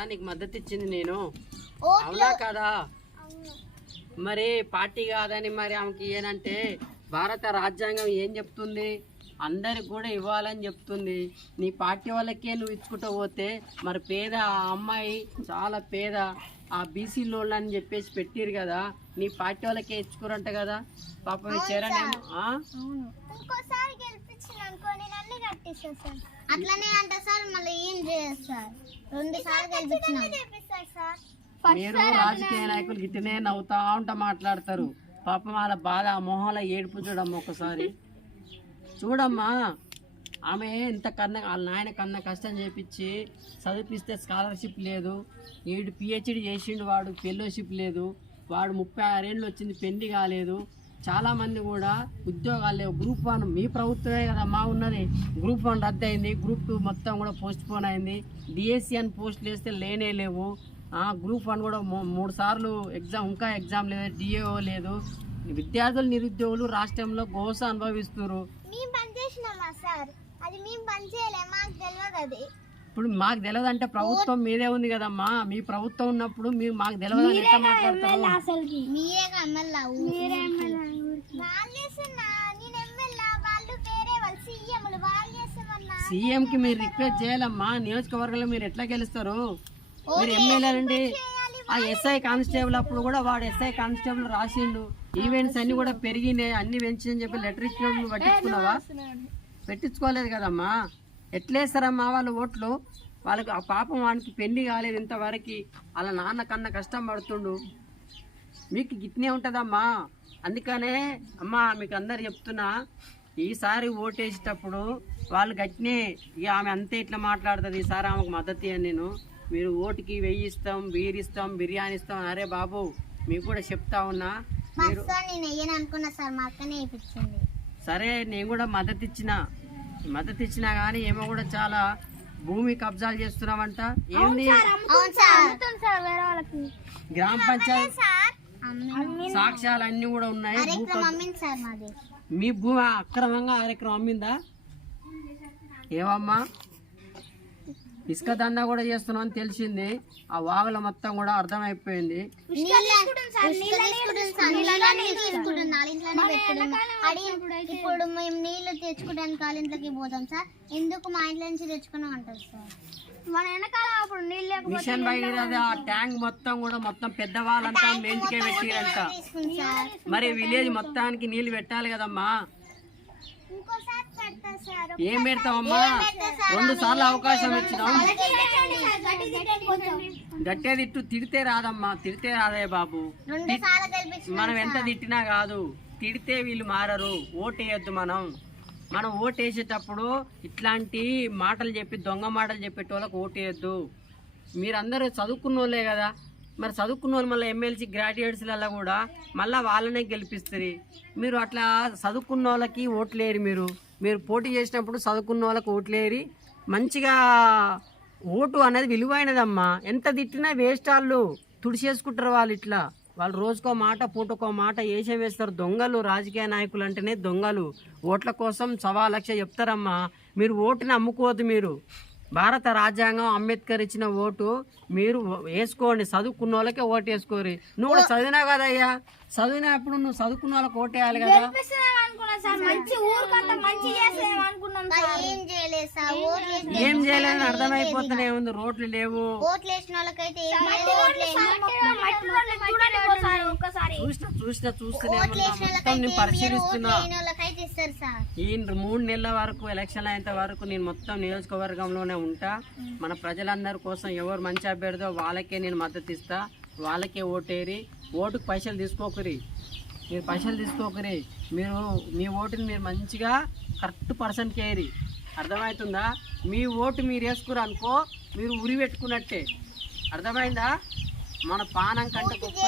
కదా నీకు మద్దతు ఇచ్చింది నేను, అవునా కదా? మరి పార్టీ కాదని మరి ఆమెకి ఇయ్యనంటే భారత రాజ్యాంగం ఏం చెప్తుంది? అందరికి కూడా ఇవ్వాలని చెప్తుంది. నీ పార్టీ వాళ్ళకే నువ్వు ఇచ్చుకుంటూ పోతే మరి పేద ఆ అమ్మాయి చాలా పేద, ఆ బీసీ లోన్లు అని చెప్పేసి పెట్టిరు కదా, నీ పార్టీ వాళ్ళకే ఇచ్చుకోరంట కదా పాపం. చేరనేమో ఇంకోసారి గెలిపించిన అనుకో నేను అన్ని కట్టిస్తాను సార్. అట్లనే అంట సార్, మళ్ళీ ఏం చేస్తారు? 2 సార్లు గెలిపించారు సార్. మీరు రాజకీయ నాయకులు గిట్టనే నవ్వుతా ఉంటా మాట్లాడతారు. పాపం వాళ్ళ బాధ ఆ మొహంలో ఏడుపు చూడమ్మా ఒకసారి చూడమ్మా. ఆమె ఇంత కన్నా వాళ్ళ నాయన కన్నా కష్టం చేపించి చదివిపిస్తే స్కాలర్షిప్ లేదు, వీడు పిహెచ్డి చేసిండు, వాడు ఫెలోషిప్ లేదు, వాడు 36 ఏళ్ళు వచ్చింది పెళ్లి కాలేదు. చాలామంది కూడా ఉద్యోగాలు లేవు. గ్రూప్ 1 మీ ప్రభుత్వమే కదమ్మా ఉన్నది, గ్రూప్ 1 రద్దు అయింది, గ్రూప్ 2 మొత్తం కూడా పోస్ట్ పోన్ అయింది, డిఎస్సి అని పోస్టులు వేస్తే లేనే లేవు. గ్రూప్ 1 కూడా 3 సార్లు ఎగ్జామ్, ఇంకా ఎగ్జామ్ లేదు, డిఏఓ లేదు. విద్యార్థులు నిరుద్యోగులు రాష్ట్రంలో గోస అనుభవిస్తున్నారు. ఇప్పుడు మాకు తెలియదు అంటే ప్రభుత్వం మీదే ఉంది కదమ్మా. మీ ప్రభుత్వం ఉన్నప్పుడు మీరు మాకు తెలియదు అని ఎట్లా మాట్లాడతారు? సీఎం కి మీరు రిక్వెస్ట్ చేయాలమ్మా. నియోజకవర్గంలో మీరు ఎట్లా గెలుస్తారు? మీరు ఎమ్మెల్యేలండి. ఆ ఎస్ఐ కానిస్టేబుల్ అప్పుడు కూడా వాడు ఎస్ఐ కానిస్టేబుల్ రాసిండు, ఈవెంట్స్ అన్ని కూడా పెరిగినాయి, అన్ని పెంచిందని చెప్పి లెటర్ ఇచ్చినప్పుడు పట్టించుకున్నావా? పెట్టించుకోలేదు కదమ్మా. ఎట్లేస్తారమ్మా వాళ్ళు ఓట్లు? వాళ్ళకి ఆ పాపం వానికి పెళ్లి కాలేదు ఇంతవరకు, వాళ్ళ నాన్న కన్నా కష్టం పడుతుండు. మీకు గిట్నే ఉంటుందమ్మా. అందుకనే అమ్మా మీకు అందరు చెప్తున్నా, ఈసారి ఓటేసేటప్పుడు వాళ్ళు గట్టినే ఇక ఆమె అంతే ఇట్లా మాట్లాడుతుంది, ఈసారి ఆమెకు మద్దతు ఇయ్యను నేను. మీరు ఓటుకి 1000 ఇస్తాం, బీర్ ఇస్తాం, బిర్యానీ ఇస్తాం. అరే బాబు మీకు కూడా చెప్తా ఉన్నా, మీరు సరే నేను కూడా మద్దతు ఇచ్చినా కానీ ఏమో కూడా చాలా భూమి కబ్జాలు చేస్తున్నామంట. ఏంది గ్రామ పంచాయతీ సాక్ష్యాలు అన్ని కూడా ఉన్నాయి. మీ భూమి అక్రమంగా 1 ఎకరం అమ్మిందా? ఏమమ్మా ఇసుక దందా కూడా చేస్తున్నాం అని తెలిసింది. ఆ వాగుల మొత్తం కూడా అర్థమైపోయింది. ఇప్పుడు మేము నీళ్లు తెచ్చుకోవడానికి వాళ్ళ ఇంట్లోకి పోతాం సార్, ఎందుకు మా ఇంట్లో నుంచి తెచ్చుకున్నాం అంటారు సార్. మన వెనకాల అప్పుడు నీళ్ళు మిషన్ భగీరథ ఆ ట్యాంక్ మొత్తం కూడా మొత్తం పెద్దవాళ్ళంతా మెంటికే పెట్టిరంట. మరి విలేజ్ మొత్తానికి నీళ్లు పెట్టాలి కదమ్మా. ఏం పెడతామమ్మా? 2 సార్లు అవకాశం ఇచ్చినాం. గట్టే తిట్టు, తిడితే రాదమ్మా, తిడితే రాదే బాబు. మనం ఎంత తిట్టినా కాదు, తిడితే వీళ్ళు మారరు. ఓటేయద్దు. మనం ఓటేసేటప్పుడు ఇట్లాంటి మాటలు చెప్పి దొంగ మాటలు చెప్పేటోళ్ళకి ఓటేయద్దు. మీరందరూ చదువుకున్న వాళ్ళే కదా, మరి చదువుకున్న వాళ్ళు మళ్ళీ ఎమ్మెల్సీ గ్రాడ్యుయేట్స్లలో కూడా మళ్ళీ వాళ్ళనే గెలిపిస్తుంది. మీరు అట్లా చదువుకున్న వాళ్ళకి ఓట్లేరు. మీరు పోటీ చేసినప్పుడు చదువుకున్న వాళ్ళకి ఓట్లేరి. మంచిగా ఓటు అనేది విలువైనదమ్మా. ఎంత తిట్టినా వేస్ట్. వాళ్ళు తుడిచేసుకుంటారు. వాళ్ళు రోజుకో మాట పూటకో మాట వేసే వేస్తారు. దొంగలు. రాజకీయ నాయకులు అంటేనే దొంగలు. ఓట్ల కోసం 1,00,000 చెప్తారమ్మా. మీరు ఓటుని అమ్ముకోవద్దు. మీరు భారత రాజ్యాంగం అంబేద్కర్ ఇచ్చిన ఓటు మీరు వేసుకోండి. చదువుకున్న వాళ్ళకే ఓటు వేసుకోరు. నువ్వు కూడా చదివినా కదయ్యా, చదివినప్పుడు నువ్వు చదువుకున్న వాళ్ళకి ఓటేయాలి కదా. ఏం చేయలేదని అర్థమైపోతూనే ఉంది. రోడ్లు లేవు. చూస్తూనే మొత్తం నేను పరిశీలిస్తున్నా. ఈ 3 నెలల వరకు ఎలక్షన్ అయ్యేంత వరకు నేను మొత్తం నియోజకవర్గంలోనే ఉంటా. మన ప్రజలందరి కోసం ఎవరు మంచి అభ్యర్థో వాళ్ళకే నేను మద్దతు ఇస్తా. వాళ్ళకే ఓటేరి. ఓటుకు పైసలు తీసుకోకరి. మీరు పైసలు తీసుకోకరి. మీరు మీ ఓటుని మీరు మంచిగా కరెక్ట్ పర్సన్కి వేయరి. అర్థమవుతుందా? మీ ఓటు మీరు వేసుకురు అనుకో, మీరు ఉరి పెట్టుకున్నట్టే. అర్థమైందా? మన పానం కంటే గొప్ప